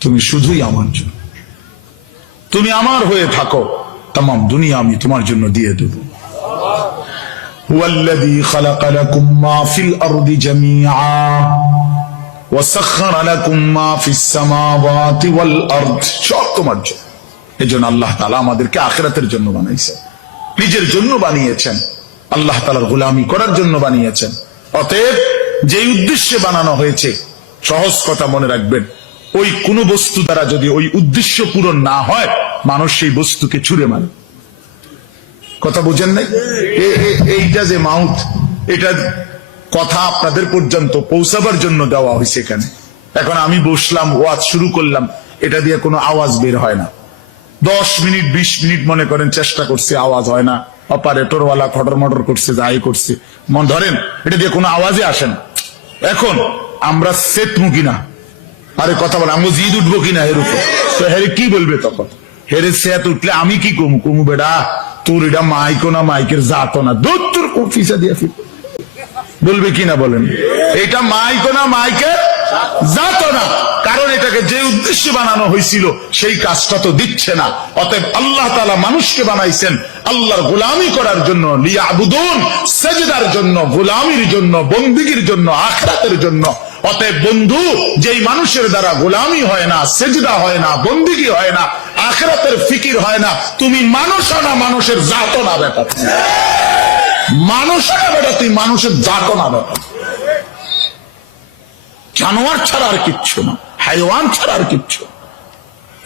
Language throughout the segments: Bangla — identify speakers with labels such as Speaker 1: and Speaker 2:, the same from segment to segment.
Speaker 1: তুমি শুধুই আমার জন্য তুমি আমার হয়ে থাকো তাম দুনিয়া আমি তোমার জন্য দিয়ে দেব هو الذي خلق لكم ما في الأرض جميعا وسخر لكم ما في السماوات والأرض সব তোমার জন্য এই জন্য আল্লাহ তালা আমাদেরকে আখেরাতের জন্য বানাইছেন নিজের জন্য বানিয়েছেন আল্লাহ তালার গোলামি করার জন্য বানিয়েছেন অতএব যে উদ্দেশ্যে বানানো হয়েছে সহজ কথা মনে রাখবেন ওই কোন বস্তু দ্বারা যদি ওই উদ্দেশ্য পূরণ না হয়, মানুষ সেই বস্তুকে ছুড়ে মারে। কথা বুঝেন নাই? এইটা যে মাউথ, এটা কথা আপনাদের পর্যন্ত পৌঁছাবার জন্য দেওয়া হয়েছে এখানে। এখন আমি বসলাম, ওয়াজ শুরু করলাম, এটা দিয়ে কোনো আওয়াজ বের হয় না। দশ মিনিট, বিশ মিনিট মনে করেন চেষ্টা করছে, আওয়াজ হয় না। অপারেটর ওয়ালা খটর মটর করছে, যাই করছে। মন ধরেন, এটা দিয়ে কোনো আওয়াজে আসে না। এখন আমরা সেট মুখি না। আরে কথা বলে আমি জিদ উঠবো কিনা এর উপর? তো হেরে কি বলবে তখন? হেরে সেত উঠলে আমি কি কমু? কমু বেড়া, তোর এটা মাইকো না মাইকের জাতো না। দূর তোর ফিসা দিয়ে ফির বলবে কিনা বলেন? এটা মাইকো না মাইকের জাতো না। কারণ এটাকে যে উদ্দেশ্যে বানানো হয়েছিল, সেই কাজটা তো দিচ্ছে না। অতএব আল্লাহ তালা মানুষকে বানাইছেন আল্লাহর গোলামি করার জন্য লিয়া আবুদুন সেজদার জন্য, গোলামির জন্য, বন্দিগির জন্য, আখরাতের জন্য। অতএব বন্ধু, যেই মানুষের দ্বারা গোলামি হয় না, সেজদা হয় না, বন্দিগি হয় না, আখরাতের ফিকির হয় না, তুমি মানুষ না, মানুষের জাত না ব্যাপার মানুষ না বেটা তুই মানুষের জাত না ব্যাপার জানোয়ার ছাড়া আর কিচ্ছু না, হাইওয়ান ছাড়া আর কিচ্ছু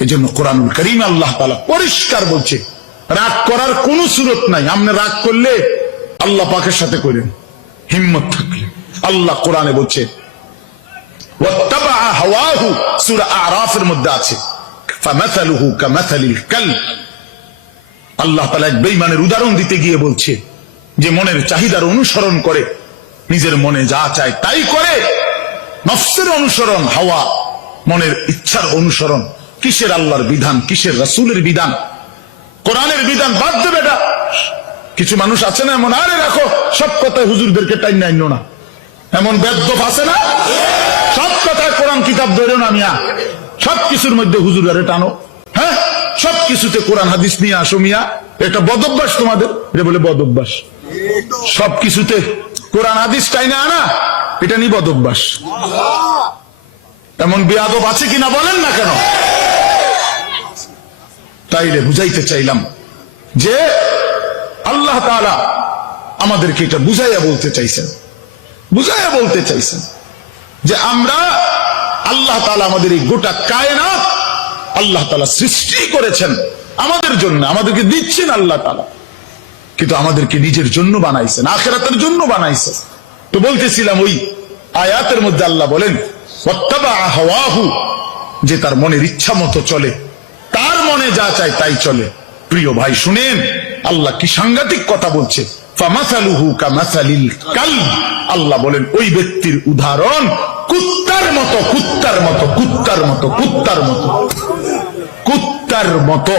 Speaker 1: এই জন্য কোরআনুল করিম আল্লাহ তালা পরিষ্কার বলছে, রাগ করার কোন সুরত নাই। আপনি রাগ করলে আল্লাহ পাকের সাথে করেন হিম্মত থাকলে। আল্লাহ কোরআনে বলছে হাওয়াহু সুরা আরাফের মধ্যে আছে। ফামাথালুহু কামাথালিল কালব। আল্লাহ তালা এক বেইমানের উদাহরণ দিতে গিয়ে বলছে যে মনের চাহিদার অনুসরণ করে, নিজের মনে যা চায় তাই করে। নফসের অনুসরণ, হাওয়া, মনের ইচ্ছার অনুসরণ, কিসের আল্লাহর বিধান, কিসের রাসুলের বিধান? কোরআনের বিধান বাদ দেবে এটা কিছু মানুষ আছে না এমন, আরে রাখো, সব কথায় হুজুরদেরকে টাইন না। এমন বেদ্য আছে না? কিতাব ধরো না মিয়া। সব কিছুর মধ্যে হুজুর আরে টানো। হ্যাঁ? সব কিছুতে কোরআন হাদিস নিয়ে আসো মিয়া। এটা বদভ্যাস তোমাদের। এটা বলে বদভ্যাস। সব কিছুতে কোরআন হাদিস টাই না আনা, এটা নিয়ে বদভ্যাস। এমন বেয়াদব আছে কিনা বলেন না কেন? তাইলে বুঝাইতে চাইলাম যে আল্লাহ তাআলা আমাদেরকে এটা বুঝাইয়া বলতে চাইছেন। বুঝাইয়া বলতে চাইছেন যে আমরা আল্লাহ তাআলা আমাদের এই গোটা কায়নাত আল্লাহ তাআলা সৃষ্টি করেছেন আমাদের জন্য, আমাদেরকে দিচ্ছেন আল্লাহ তাআলা। কিন্তু আমাদেরকে নিজের জন্য বানাইছেন, আখেরাতের জন্য বানাইছেন। তো বলতেছিলাম ওই আয়াতের মধ্যে আল্লাহ বলেন যে তার মনের ইচ্ছা মতো চলে, তার মনে যা চায় তাই চলে। প্রিয় ভাই, শুনেন, আল্লাহ কি সাংঘাতিক কথা বলছে। আল্লাহ বলেন, ওই ব্যক্তির উদাহরণ কুত্তার মতো কুত্তার মতো কুত্তার মতো কুত্তার মতো। কুত্তার মতো।